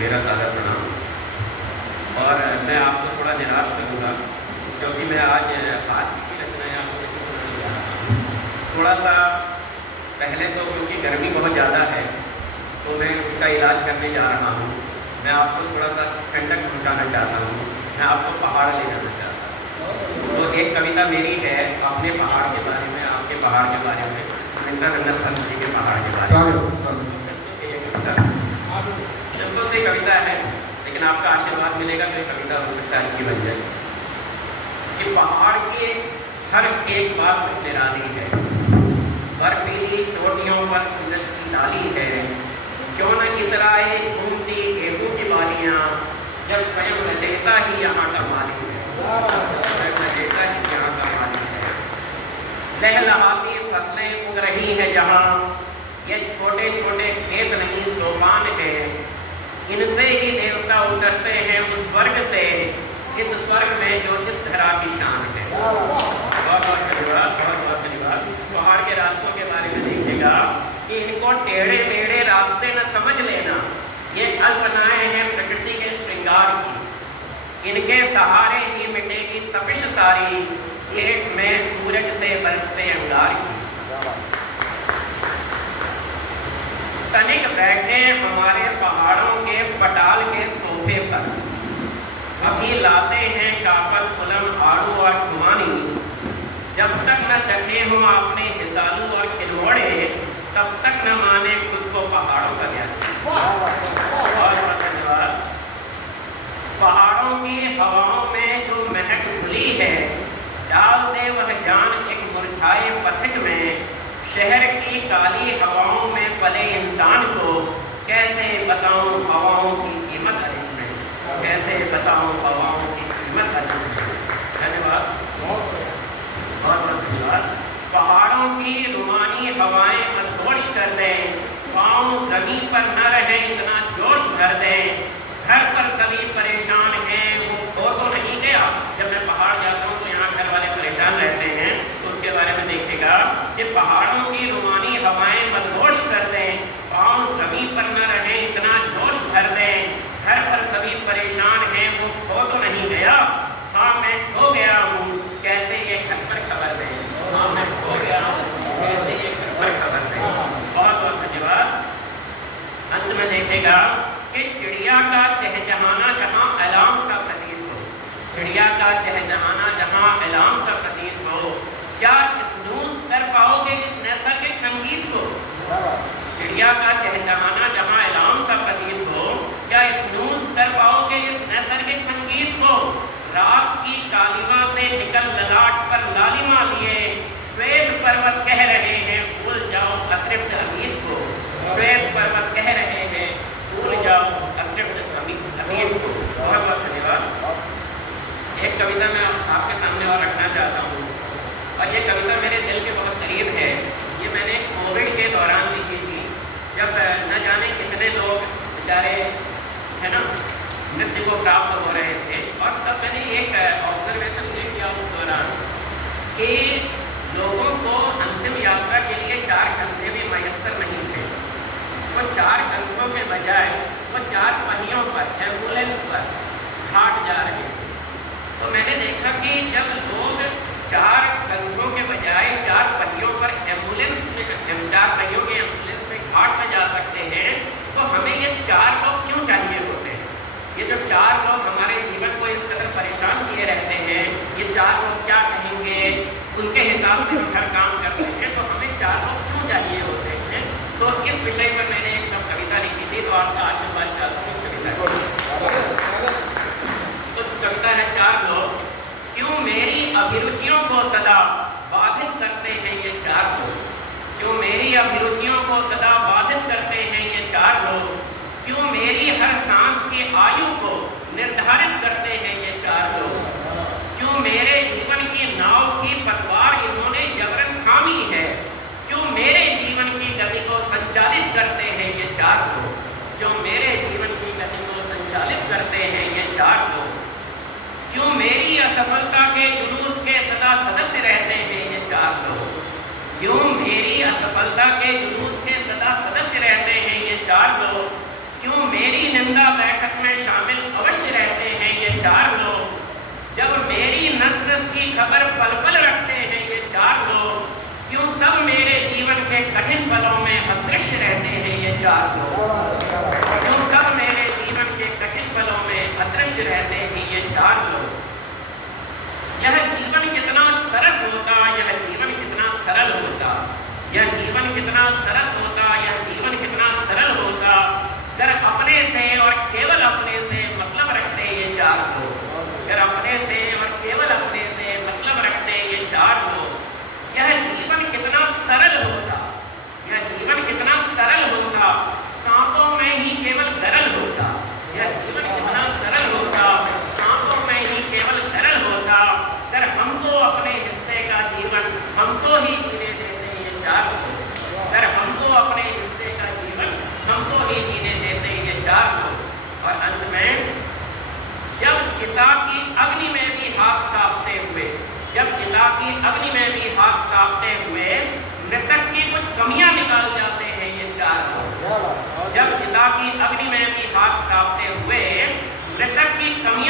मेरा सादर प्रणाम। और मैं आपको थोड़ा निराश करूँगा क्योंकि मैं आज फारसी की रचनाएँ आपको नहीं सुनाने जा रहा हूँ। थोड़ा सा पहले तो क्योंकि गर्मी बहुत ज़्यादा है तो मैं उसका इलाज करने जा रहा हूँ। मैं आपको थोड़ा सा ठंडक पहुँचाना चाहता हूँ, मैं आपको पहाड़ ले जाना चाहता हूँ। तो एक कविता मेरी है अपने पहाड़ के बारे में, आपके पहाड़ के बारे में, सुरेंद्रनाथ पंत जी के पहाड़ के बारे में। सिंपल सी कविता है, लेकिन आपका आशीर्वाद मिलेगा तो ये कविता हो सकता है अच्छी बन जाए। कि पहाड़ के हर एक बात कुछ निराली है, बर्फीली चोटियों पर सूरज की डाली है, क्यों न इतराए झूमती गेहूं की बालियां, जब स्वयं रचयिता ही यहाँ का मालिक है, स्वयं रचयिता ही यहाँ का मालिक है। लहलहाती फसलें उग रही है जहाँ, ये छोटे छोटे खेत नहीं सोपान है, इनसे ही देवता उतरते हैं उस स्वर्ग से, इस स्वर्ग में जो इस धरा की शान है। बहुत बहुत धन्यवाद, बहुत बहुत धन्यवाद। पहाड़ के रास्तों के बारे में देखिएगा कि इनको टेढ़े मेढ़े रास्ते न समझ लेना, ये कल्पनाएं हैं प्रकृति के श्रृंगार की, इनके सहारे ही मिटेगी तपिश सारी, जेठ में सूरज से बरसते अंगार की। तनिक बैठे हमारे पहाड़ों के पटाल के सोफे पर, अभी लाते हैं काफल पुलम आड़ू और खुमानी, जब तक न चखे हो अपने हिसालू और खिलौड़े, तब तक न माने खुद को पहाड़ों का ज्ञानी। बहुत बहुत धन्यवाद। पहाड़ों की हवाओं में जो महक घुली है, डाल दे वह जान एक मुरझाए पथिक में, शहर की काली हवाओं में पले इंसान को, कैसे बताऊं हवाओं की कीमत अरे में, कैसे बताऊं हवाओं की कीमत अरे में। धन्यवाद, बहुत बहुत धन्यवाद। पहाड़ों की रुमानी हवाएं मदहोश कर दें, पाँव जमीन पर न रहे इतना जोश भर दें, घर पर सभी परेशान हैं वो खो तो नहीं गया। जब मैं पहाड़ जाता हूँ तो यहाँ घर वाले परेशान रहते हैं, तो उसके बारे में देखिएगा कि पहाड़ों की रुमानी हवाएं मदहोश कर दें, पाँव जमीन पर न रहे इतना जोश भर दें, घर पर सभी परेशान हैं वो खो तो नहीं गया, हाँ मैं खो गया हूँ कैसे ये घर पर खबर दें, हाँ मैं खो गया हूँ कैसे ये घर पर खबर दें। बहुत बहुत धन्यवाद। अंत में देखेगा कि चिड़िया का चहचहाना जहाँ अलार्म सा प्रतीत हो, चिड़िया का चहचहाना जहाँ अलार्म सा प्रतीत हो, क्या स्नूज़ कर पाओगे इस नैसर्गिक संगीत को? चिड़िया का चहचहाना जहाँ अलार्म सा प्रतीत हो, क्या स्नूज़ कर पाओगे इस नैसर्गिक संगीत को? रात की कालिमा से निकल ललाट पर लालिमा लिए, श्वेत पर्वत कह रहे हैं भूल जाओ अतृप्त अमीर को, श्वेत पर्वत कह रहे हैं भूल जाओ अतृप्त अमीर को। बहुत बहुत धन्यवाद। एक कविता मैं आपके सामने और रखना चाहता हूँ, और ये कविता मेरे दिल के बहुत करीब है। ये मैंने कोविड के दौरान लिखी थी, जब न जाने कितने लोग बेचारे है ना मृत्यु को प्राप्त हो रहे थे, और तब मैंने एक ऑब्जर्वेशन ये किया उस दौरान कि लोगों को अंतिम यात्रा के लिए 4 कंधे भी मयस्सर नहीं थे। वो 4 कंधों के बजाय वो 4 पहियों पर, एम्बुलेंस पर घाट जा रहे थे। तो मैंने देखा कि जब लोग 4 कंधों के बजाय 4 पहियों पर एम्बुलेंस में, 4 पहियों के एम्बुलेंस में घाट में जा सकते हैं, तो हमें ये 4 लोग क्यों चाहिए होते हैं? ये जो 4 लोग हमारे जीवन को इस कदर परेशान किए रहते हैं, ये 4 लोग क्या कहेंगे, उनके हिसाब से हम हर काम करते हैं, तो हमें 4 लोग क्यों चाहिए होते हैं? तो इस विषय पर मैंने एक कविता लिखी थी, तो आपका आशीर्वाद चाहता हूँ इस कविता को। तो कविता है 4 लोग, क्यों मेरी अभिरुचियों को सदा बाधित करते हैं ये 4 लोग, क्यों मेरी अभिरुचियों को सदा बाधित करते हैं ये 4 लोग, क्यों मेरी हर सांस की आयु को निर्धारित करते हैं ये 4 लोग, क्यों मेरे जीवन की नाव की पतवार इन्होंने जबरन थामी है, क्यों मेरे जीवन की गति को संचालित करते हैं ये 4 लोग, क्यों मेरे जीवन की गति को संचालित करते हैं ये 4 लोग, क्यों मेरी असफलता के जुलूस के सदा सदस्य रहते हैं ये 4 लोग, क्यों मेरी असफलता के जुलूस के सदा सदस्य रहते हैं ये 4 लोग, क्यों मेरी निंदा जिंदा बैठक में शामिल अवश्य रहते हैं ये चार लोग, जब मेरी नस नस की खबर पल पल रखते हैं ये चार लोग, क्यों तब मेरे जीवन के कठिन पलों में अदृश्य रहते हैं ये चार लोग, क्यों तब मेरे जीवन के कठिन पलों में अदृश्य रहते हैं ये चार लोग। यह जीवन कितना सरस होता, यह जीवन कितना सरल होता, यह जीवन कितना सरस होता, यह जीवन कितना सरल होता, अगर अपने से और केवल अपने से मतलब रखते ये चार लोग, अगर अपने से और केवल अपने से मतलब रखते ये चार लोग। यह जीवन कितना तरल होता, यह जीवन कितना तरल होता, सांपों में ही केवल तरल होता, यह जीवन कितना तरल होता, सांपों में ही केवल तरल होता, अगर हमको अपने हिस्से का जीवन हमको ही जीने देते ये चार लोग, अगर हमको अपने हिस्से का जीवन हमको ही जीने देते ये चार लोग। और अंत में जब चिता की अग्नि में भी हाथ कांपते हुए, जब चिता की अग्नि में भी हाथ कांपते हुए मृतक की कुछ कमियां निकाल जाते हैं ये चार लोग, जब चिता की अग्नि में भी हाथ कांपते हुए मृतक की कमियां